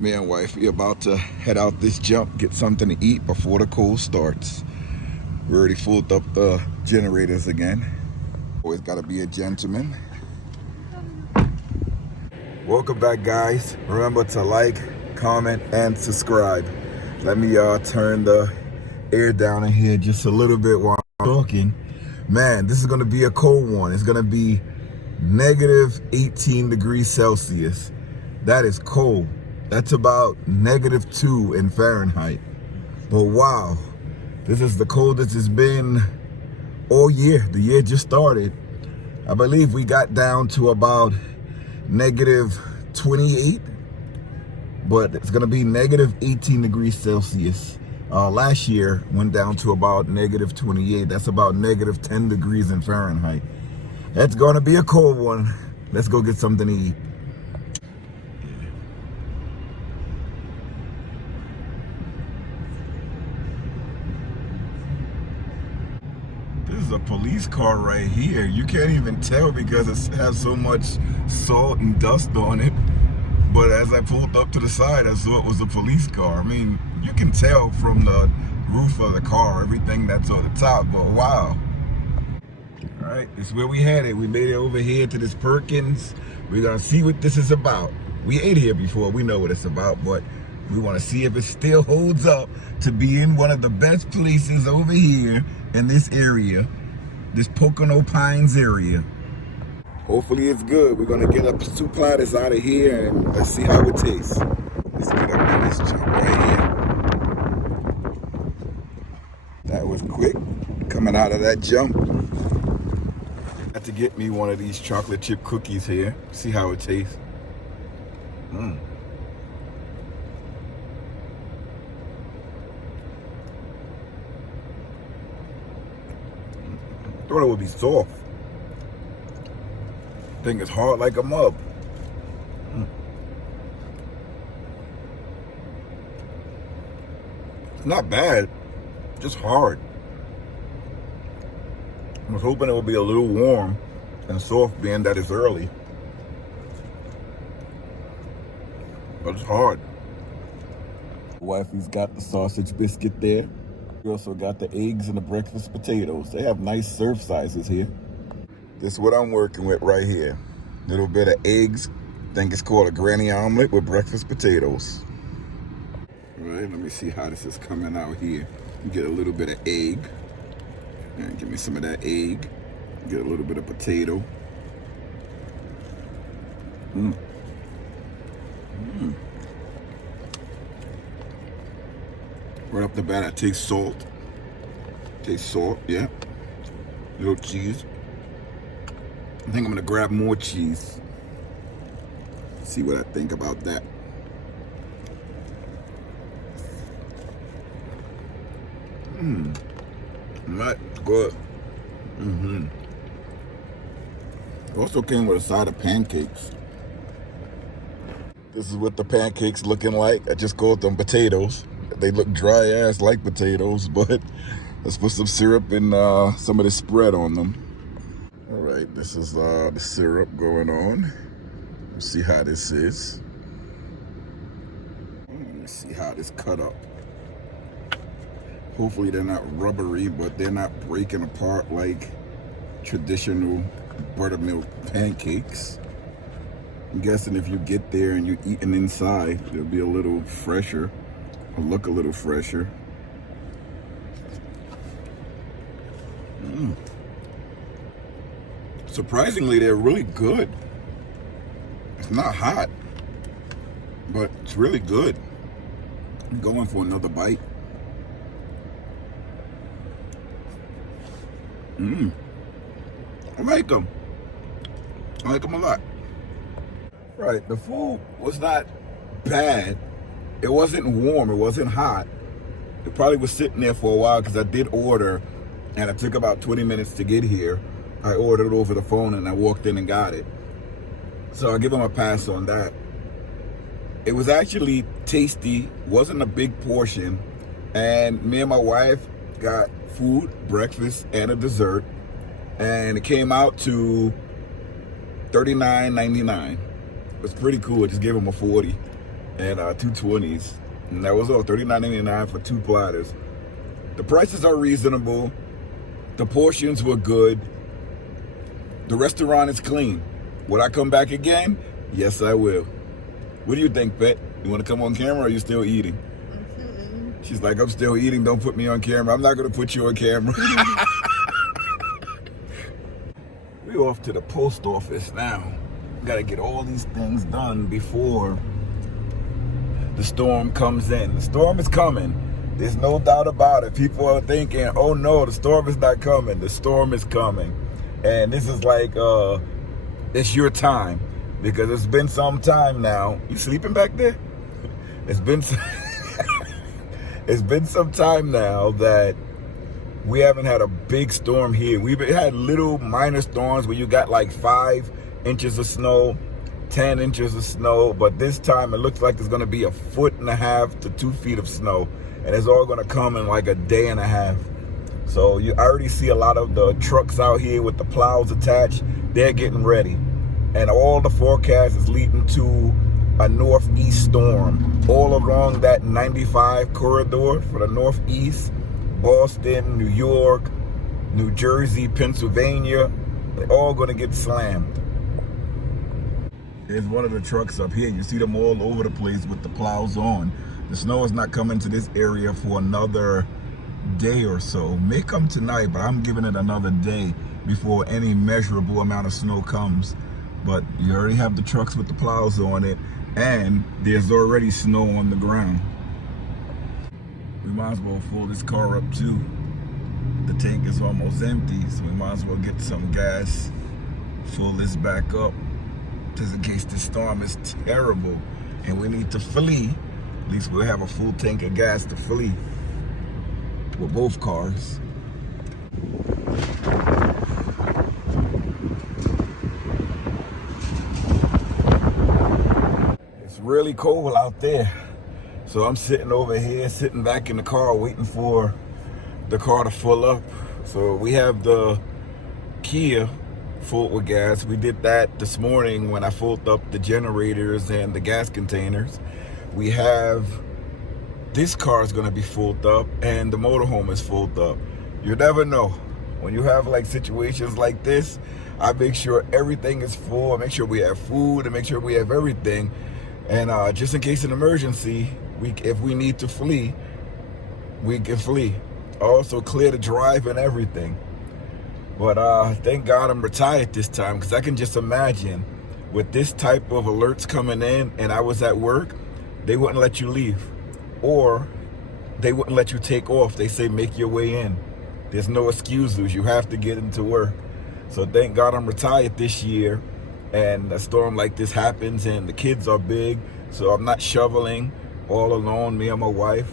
Me and wife, we about to head out this jump, get something to eat before the cold starts. We already filled up the generators again. Always gotta be a gentleman. Welcome back, guys. Remember to like, comment, and subscribe. Let me turn the air down in here just a little bit while I'm talking. Man, this is gonna be a cold one. It's gonna be negative 18 degrees Celsius. That is cold. That's about -2 in Fahrenheit. But wow, this is the coldest it's been all year. The year just started. I believe we got down to about -28, but it's gonna be -18 degrees Celsius. Last year went down to about -28. That's about -10 degrees in Fahrenheit. That's gonna be a cold one. Let's go get something to eat. This is a police car right here. You can't even tell because it has so much salt and dust on it. But as I pulled up to the side, I saw it was a police car. I mean, you can tell from the roof of the car, everything that's on the top, but wow. All right, this is where we headed. We made it over here to this Perkins. We're gonna see what this is about. We ate here before, we know what it's about, but we wanna see if it still holds up to be in one of the best places over here in this area, this Pocono Pines area. Hopefully it's good. We're gonna get a two platters out of here and let's see how it tastes. Let's get up in this jump right here. That was quick, coming out of that jump. Got to get me one of these chocolate chip cookies here. See how it tastes. Thought it would be soft. I think it's hard like a mug. It's not bad, just hard. I was hoping it would be a little warm and soft being that it's early. But it's hard. Wifey's got the sausage biscuit there. We also got the eggs and the breakfast potatoes. They have nice serve sizes here. This is what I'm working with right here. Little bit of eggs. I think it's called a granny omelet with breakfast potatoes. All right, let me see how this is coming out here. You get a little bit of egg. And give me some of that egg. Get a little bit of potato. Right off the bat, I taste salt. Taste salt, yeah. Little cheese. I think I'm gonna grab more cheese. See what I think about that. Not good. Also came with a side of pancakes. This is what the pancakes looking like. I just called them potatoes. They look dry ass like potatoes, but let's put some syrup and some of the spread on them. All right, this is the syrup going on. Let's see how this is. Let me see how this cut up. Hopefully they're not rubbery, but they're not breaking apart like traditional buttermilk pancakes. I'm guessing if you get there and you're eating inside, it'll be a little fresher, or look a little fresher. Surprisingly, they're really good. It's not hot, but it's really good. I'm going for another bite. I like them. I like them a lot. Right, the food was not bad. It wasn't warm, it wasn't hot. It probably was sitting there for a while because I did order and it took about 20 minutes to get here. I ordered it over the phone and I walked in and got it. So I'll give them a pass on that. It was actually tasty, wasn't a big portion. And me and my wife got food, breakfast, and a dessert. And it came out to $39.99. It was pretty cool. I just gave them a 40. and 220s. And that was all $39.99 for 2 platters. The prices are reasonable. The portions were good. The restaurant is clean. Would I come back again? Yes, I will. What do you think, Pet? You want to come on camera or are you still eating? She's like, I'm still eating. Don't put me on camera. I'm not going to put you on camera. We're off to the post office now. Got to get all these things done before the storm comes in. The storm is coming. There's no doubt about it. People are thinking, oh no, the storm is not coming. The storm is coming. And this is like, it's your time. Because it's been some time now. You sleeping back there? It's been some time now that we haven't had a big storm here. We've had little minor storms where you got like 5 inches of snow, 10 inches of snow, but this time it looks like there's gonna be 1.5 to 2 feet of snow, and it's all gonna come in like a day and a half. So I already see a lot of the trucks out here with the plows attached. They're getting ready. And all the forecast is leading to a northeast storm all along that 95 corridor for the northeast. Boston, New York, New Jersey, Pennsylvania, they're all gonna get slammed. There's one of the trucks up here. You see them all over the place with the plows on. The snow is not coming to this area for another day or so. May come tonight, but I'm giving it another day before any measurable amount of snow comes. But you already have the trucks with the plows on it, and there's already snow on the ground. We might as well fill this car up too. The tank is almost empty, so we might as well get some gas, fill this back up, just in case the storm is terrible and we need to flee. At least we'll have a full tank of gas to flee with both cars. Really cold out there, so I'm sitting over here, sitting back in the car waiting for the car to fill up. So we have the Kia full with gas. We did that this morning when I filled up the generators and the gas containers. We have this car is going to be filled up and the motorhome is filled up. You never know when you have like situations like this. I make sure everything is full. I make sure we have food and make sure we have everything. And just in case of an emergency, if we need to flee, we can flee. Also clear the drive and everything. But thank God I'm retired this time, because I can just imagine with this type of alerts coming in and I was at work, they wouldn't let you leave. Or they wouldn't let you take off. They say make your way in. There's no excuses. You have to get into work. So thank God I'm retired this year. And a storm like this happens and the kids are big, so I'm not shoveling all alone, me and my wife.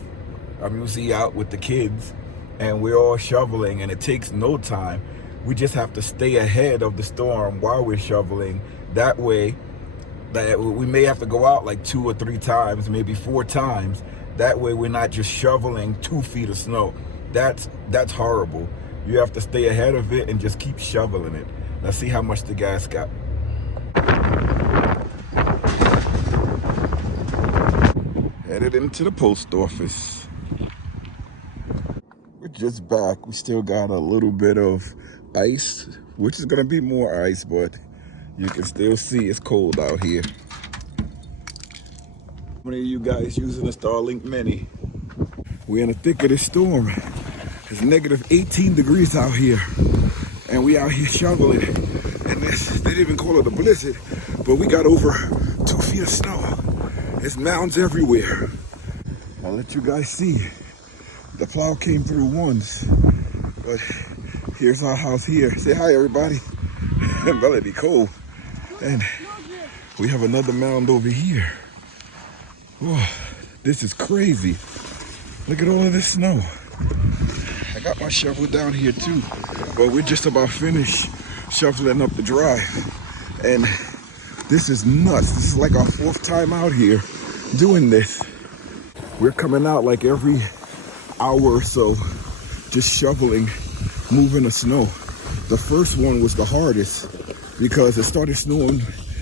I'm usually out with the kids and we're all shoveling, and it takes no time. We just have to stay ahead of the storm while we're shoveling. That way, that we may have to go out like 2 or 3 times, maybe 4 times. That way we're not just shoveling 2 feet of snow. That's horrible. You have to stay ahead of it and just keep shoveling it. Let's see how much the gas got. Headed into the post office. We're just back. We still got a little bit of ice, which is gonna be more ice, but you can still see it's cold out here. How many of you guys using the Starlink Mini? We're in the thick of this storm. It's negative 18 degrees out here, and we out here shoveling. And they didn't even call it a blizzard, but we got over 2 feet of snow. There's mounds everywhere. I'll let you guys see. The plow came through once, but here's our house here. Say hi, everybody. Melody cold. And we have another mound over here. Oh, this is crazy. Look at all of this snow. I got my shovel down here too, but we're just about finished shoveling up the drive. And this is nuts. This is like our 4th time out here doing this. We're coming out like every hour or so, just shoveling, moving the snow. The first one was the hardest because it started snowing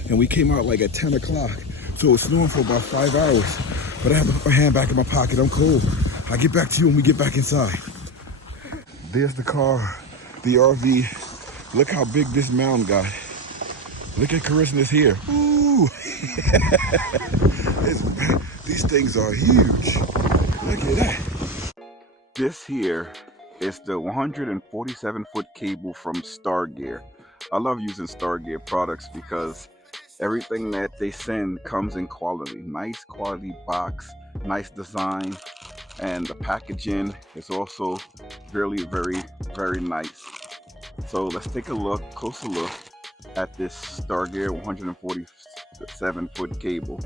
and we came out like at 10 o'clock. So it's snowing for about 5 hours. But I have to put my hand back in my pocket. I'm cold. I'll get back to you when we get back inside. There's the car, the RV. Look how big this mountain got. Look at Charisma's here. Ooh. These things are huge. Look at that. This here is the 147-foot cable from Stargear. I love using Stargear products because everything that they send comes in quality. Nice quality box, nice design, and the packaging is also really, very nice. So let's take a look, closer look at this Stargear 147-foot cable.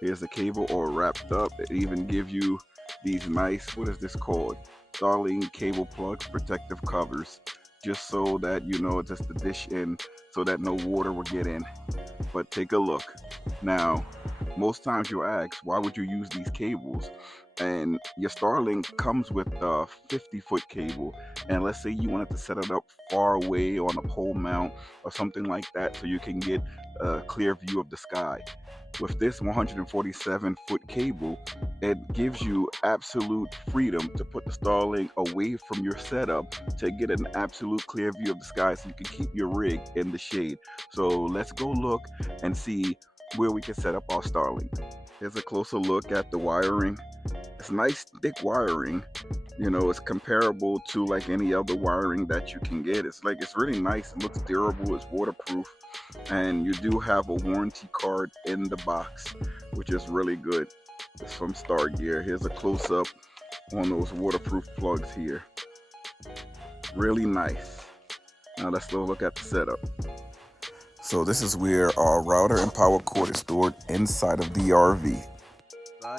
Here's the cable all wrapped up. It even gives you these nice, what is this called? Starlink cable plugs, protective covers, just so that you know just the dish in so that no water will get in. But take a look. Now, most times you'll ask, why would you use these cables? And your Starlink comes with a 50-foot cable, and let's say you wanted to set it up far away on a pole mount or something like that so you can get a clear view of the sky. With this 147-foot cable, it gives you absolute freedom to put the Starlink away from your setup to get an absolute clear view of the sky so you can keep your rig in the shade. So let's go look and see where we can set up our Starlink. Here's a closer look at the wiring. It's nice thick wiring. You know, it's comparable to like any other wiring that you can get. It's really nice. It looks durable. It's waterproof, and you do have a warranty card in the box, which is really good. It's from Stargear. Here's a close-up on those waterproof plugs here. Really nice. Now let's go look at the setup. So this is where our router and power cord is stored inside of the RV. Now,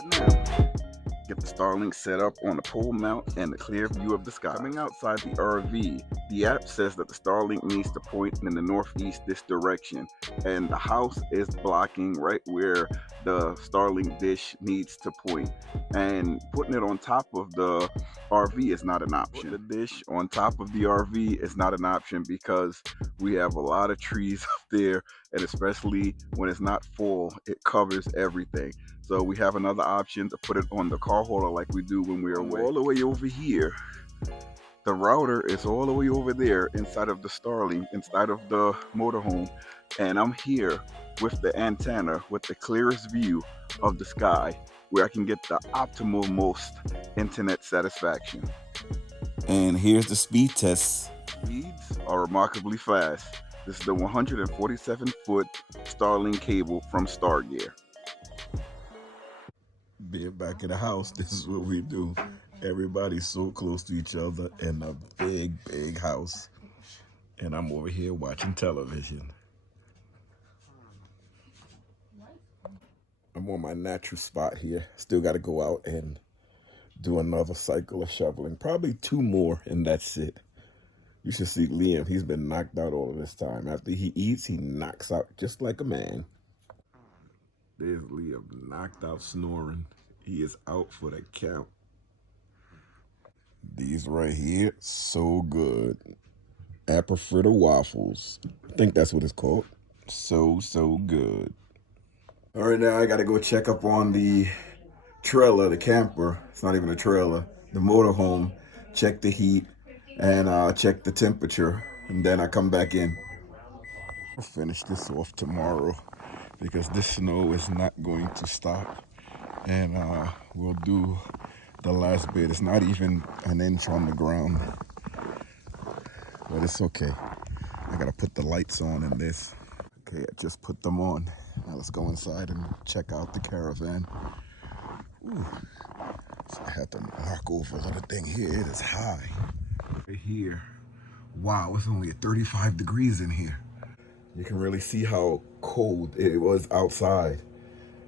get the Starlink set up on the pole mount and a clear view of the sky. Coming outside the RV, the app says that the Starlink needs to point in the northeast this direction, and the house is blocking right where the Starlink dish needs to point. And putting it on top of the RV is not an option. The dish on top of the RV is not an option because we have a lot of trees up there, and especially when it's not full, it covers everything. So we have another option to put it on the car holder like we do when we're away. All the way over here, the router is all the way over there inside of the Starlink, inside of the motorhome, and I'm here with the antenna with the clearest view of the sky where I can get the optimal most internet satisfaction. And here's the speed test. Speeds are remarkably fast. This is the 147-foot Starlink cable from Stargear. Being back in the house, this is what we do. Everybody's so close to each other in a big house. And I'm over here watching television. I'm on my natural spot here. Still got to go out and do another cycle of shoveling. Probably 2 more, and that's it. You should see Liam. He's been knocked out all of this time. After he eats, he knocks out just like a man. There's Liam, knocked out, snoring. He is out for the count. These right here, so good. Apple fritter waffles. I think that's what it's called. So good. All right, now I gotta go check up on the trailer, the camper. It's not even a trailer. The motorhome. Check the heat and check the temperature, and then I come back in. I'll finish this off tomorrow because this snow is not going to stop, and we'll do the last bit. It's not even an inch on the ground, but it's okay. I gotta put the lights on in this. Okay, I just put them on. Now let's go inside and check out the caravan. Ooh. So I have to knock over a little thing here. It is high. Right here. Wow, it's only at 35 degrees in here. You can really see how cold it was outside.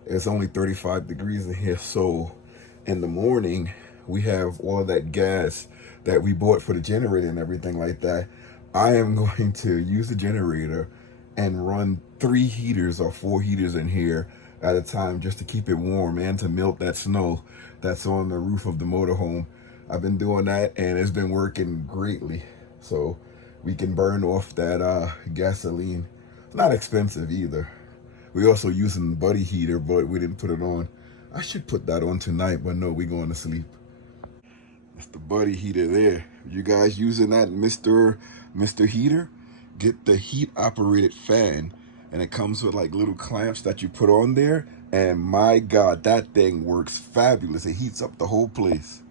It's only 35 degrees in here. So in the morning, we have all of that gas that we bought for the generator and everything like that. I am going to use the generator and run 3 heaters or 4 heaters in here at a time just to keep it warm and to melt that snow that's on the roof of the motorhome. I've been doing that and it's been working greatly. So we can burn off that gasoline. It's not expensive either, We also using the Buddy heater, but we didn't put it on. I should put that on tonight, but no, we're going to sleep. That's the Buddy heater there. You guys using that Mr. Heater? Get the heat operated fan, and it comes with like little clamps that you put on there, and my God, that thing works fabulous. It heats up the whole place.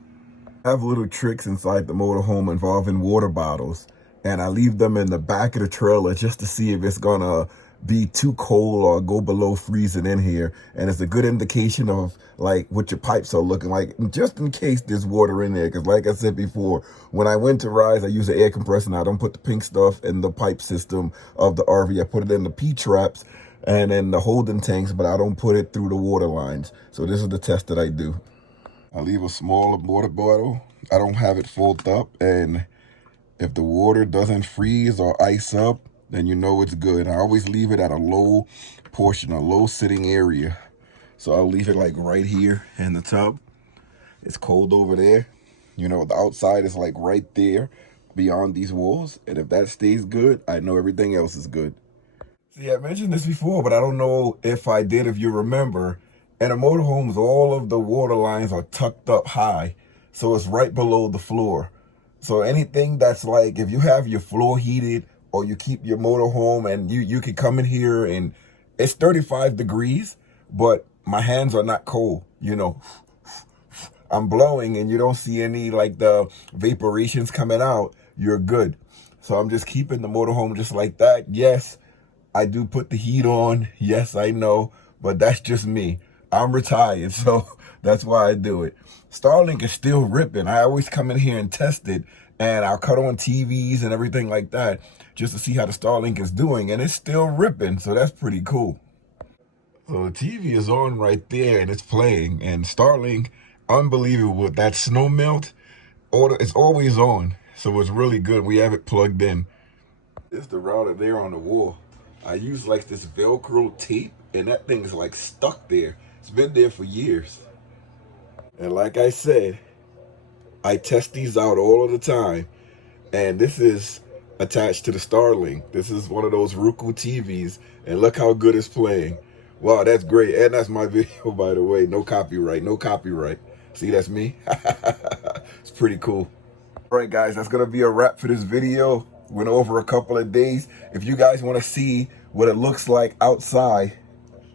I have little tricks inside the motorhome involving water bottles, and I leave them in the back of the trailer just to see if it's gonna be too cold or go below freezing in here. And it's a good indication of like what your pipes are looking like, just in case there's water in there. Because like I said before, when I winterize, I use an air compressor, and I don't put the pink stuff in the pipe system of the RV. I put it in the P-traps and in the holding tanks, but I don't put it through the water lines. So this is the test that I do. I leave a small water bottle. I don't have it filled up, and if the water doesn't freeze or ice up, then you know it's good. I always leave it at a low portion, a low sitting area. So I'll leave it like right here in the tub. It's cold over there. You know, the outside is like right there beyond these walls. And if that stays good, I know everything else is good. See, I mentioned this before, but I don't know if I did, if you remember. In a motorhomes, all of the water lines are tucked up high, so it's right below the floor. So anything that's like, if you have your floor heated or you keep your motorhome, and you can come in here and it's 35 degrees, but my hands are not cold, you know. I'm blowing and you don't see any like the vaporations coming out, you're good. So I'm just keeping the motorhome just like that. Yes, I do put the heat on. Yes, I know, but that's just me. I'm retired, so that's why I do it. Starlink is still ripping. I always come in here and test it, and I'll cut on TVs and everything like that just to see how the Starlink is doing, and it's still ripping, so that's pretty cool. So the TV is on right there, and it's playing, and Starlink, unbelievable. That snow melt, it's always on, so it's really good. We have it plugged in. It's the router there on the wall. I use like this Velcro tape, and that thing is like stuck there. It's been there for years. And like I said, I test these out all of the time. And this is attached to the Starlink. This is one of those Roku TVs. And look how good it's playing. Wow, that's great. And that's my video, by the way. No copyright, no copyright. See, that's me. It's pretty cool. All right, guys, that's going to be a wrap for this video. Went over a couple of days. If you guys want to see what it looks like outside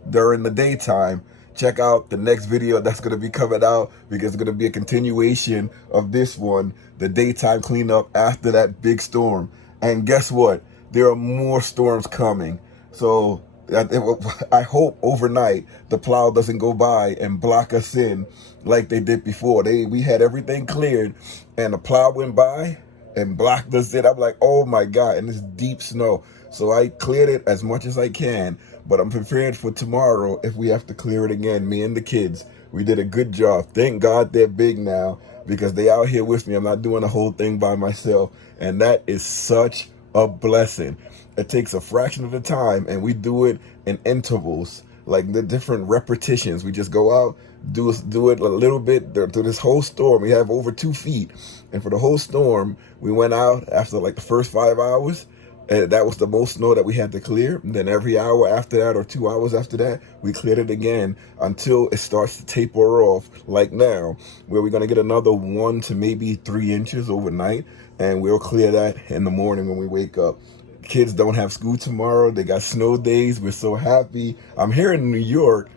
during the daytime, check out the next video that's going to be coming out, because it's going to be a continuation of this one, the daytime cleanup after that big storm. And guess what? There are more storms coming. So I hope overnight the plow doesn't go by and block us in like they did before. We had everything cleared, and the plow went by and blocked us in. I'm like, oh my God, and it's deep snow. So I cleared it as much as I can, but I'm prepared for tomorrow if we have to clear it again. Me and the kids, we did a good job. Thank God they're big now, because they out here with me. I'm not doing the whole thing by myself, and that is such a blessing. It takes a fraction of the time, and we do it in intervals, like the different repetitions. We just go out, do it a little bit through this whole storm. We have over 2 feet, and for the whole storm, we went out after like the first 5 hours. And that was the most snow that we had to clear. And then every hour after that, or 2 hours after that, we cleared it again until it starts to taper off, like now, where we're going to get another 1 to maybe 3 inches overnight. And we'll clear that in the morning when we wake up. Kids don't have school tomorrow. They got snow days. We're so happy. I'm here in New York.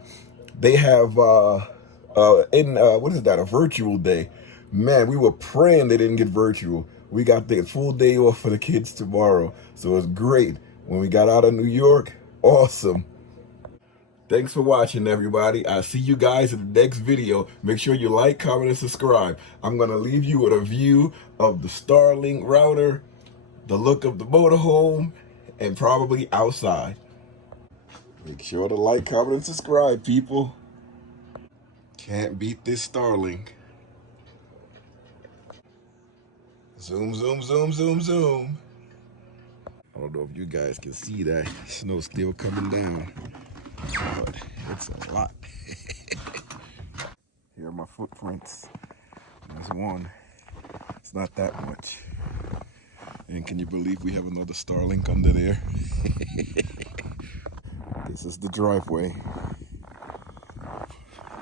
They have, what is that, a virtual day. Man, we were praying they didn't get virtual. We got the full day off for the kids tomorrow. So it's great. When we got out of New York, awesome. Thanks for watching, everybody. I'll see you guys in the next video. Make sure you like, comment, and subscribe. I'm going to leave you with a view of the Starlink router, the look of the motorhome, and probably outside. Make sure to like, comment, and subscribe, people. Can't beat this Starlink. Zoom, zoom, zoom, zoom, zoom. I don't know if you guys can see that. Snow's still coming down, but it's a lot. Here are my footprints. There's one. It's not that much. And can you believe we have another Starlink under there? This is the driveway.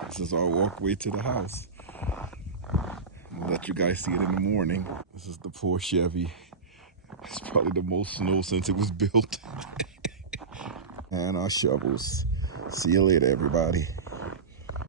This is our walkway to the house. I'll let you guys see it in the morning. This is the poor Chevy. It's probably the most snow since it was built. And our shovels. See you later, everybody.